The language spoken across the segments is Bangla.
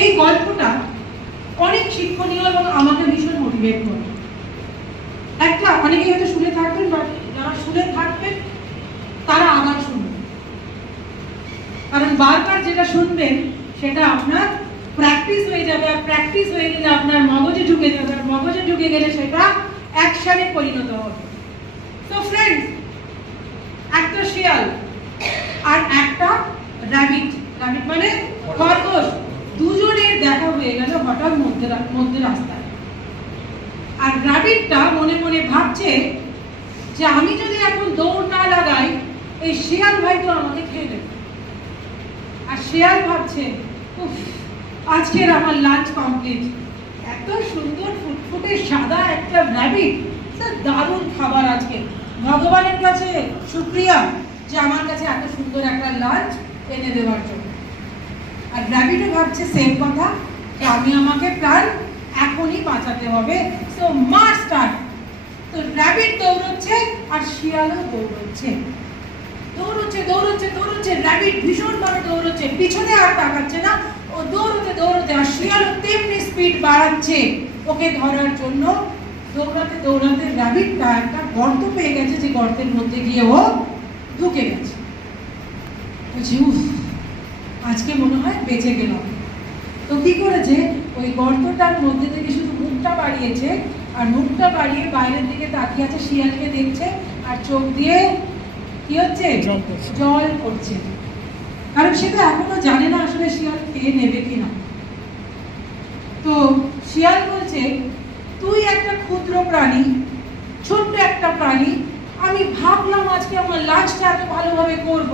এই গল্পটা অনেক শিক্ষণীয় এবং আমাকে ভীষণ মোটিভেট করে। একটা অনেকেই হয়তো শুনে থাকবেন, বা যারা শুনে থাকবেন তারা আবার শুনবেন, কারণ বারবার যেটা শুনবেন সেটা আপনার প্র্যাকটিস হয়ে যাবে, আর প্র্যাকটিস হয়ে গেলে আপনার মগজে ঢুকে যাবে, আর মগজে ঢুকে গেলে সেটা অ্যাকশনে পরিণত হবে। সো ফ্রেন্ডস, একটা শিয়াল আর একটা র্যাবিট, র্যাবিট মানে খরগোশ, দুজনের দেখা হয়ে গেল হঠাৎ মধ্যে রাস্তায়। আর র্যাবিটটা মনে মনে ভাবছে যে আমি যদি এখন দৌড় না লাগাই এই শিয়াল ভাই তো আমাকে খেয়ে দেবে। আর শিয়াল ভাবছে, উফ, আজকের আমার লাঞ্চ কমপ্লিট, এত সুন্দর ফুটফুটে সাদা একটা র্যাবিট, দারুণ খাবার আজকে, ভগবানের কাছে শুকরিয়া যে আমার কাছে এত সুন্দর একটা লাঞ্চ এনে দেওয়ার জন্য। আর র্যাবিটও ভাবছে সেম কথা, যে আমি আমাকে প্রাণ এখনই বাঁচাতে হবে, সো মাস্ট স্টার্ট। তো র্যাবিট দৌড়চ্ছে আর শিয়ালও দৌড়চ্ছে, দৌড়চ্ছে দৌড়চ্ছে দৌড়চ্ছে, র্যাবিট ভীষণ ভাবে দৌড়চ্ছে, পিছনে আর তাকাচ্ছে না, ও দৌড়তে দৌড়তে, আর শিয়ালও তেমনি স্পিড বাড়াচ্ছে ওকে ধরার জন্য। দৌড়াতে দৌড়াতে র্যাবিটটা একটা গর্ত পেয়ে গেছে, যে গর্তের মধ্যে গিয়ে ও ঢুকে গেছে। বলছি, উফ, আজকে মনে হয় বেঁচে গেলাম। তো কি করেছে, ওই গর্তটার মধ্যে থেকে শুধু মুখটা বাড়িয়েছে, আর মুখটা বাড়িয়ে বাইরের দিকে তাকিয়ে আছে, শিয়ালকে দেখছে, আর চোখ দিয়ে কি হচ্ছে, জল পড়ছে, কারণ সে তো এখনো জানে না আসলে শিয়াল খেয়ে নেবে কিনা। তো শিয়াল বলছে, তুই একটা ক্ষুদ্র প্রাণী, ছোট্ট একটা প্রাণী, আমি ভাবলাম আজকে আমার লাঞ্চটা এত ভালোভাবে করব,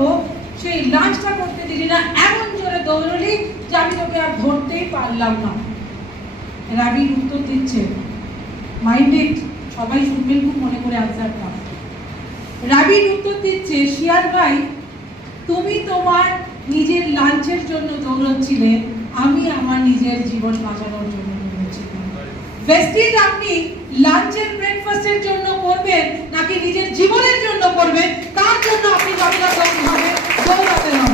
সেই লাঞ্চটা করতে দিলি না, এমন জোরে দৌড়লি যে আমি তোকে আর ধরতেই পারলাম না। র্যাবিট উত্তর দিচ্ছে, মাইন্ডেড, সবাই শুনবেন খুব মনে করে আনসারটা। র্যাবিট উত্তর দিচ্ছে, শিয়াল ভাই, তুমি তোমার নিজের লাঞ্চের জন্য দৌড়চ্ছিলে, আমি আমার নিজের জীবন বাঁচানোর জন্য দৌড়চ্ছিলাম। ভেস্টিজ আপনি লাঞ্চের ব্রেকফাস্টের জন্য করবেন নাকি নিজের জীবনের জন্য করবেন, তার জন্য আপনি দৌড়াতে হবে।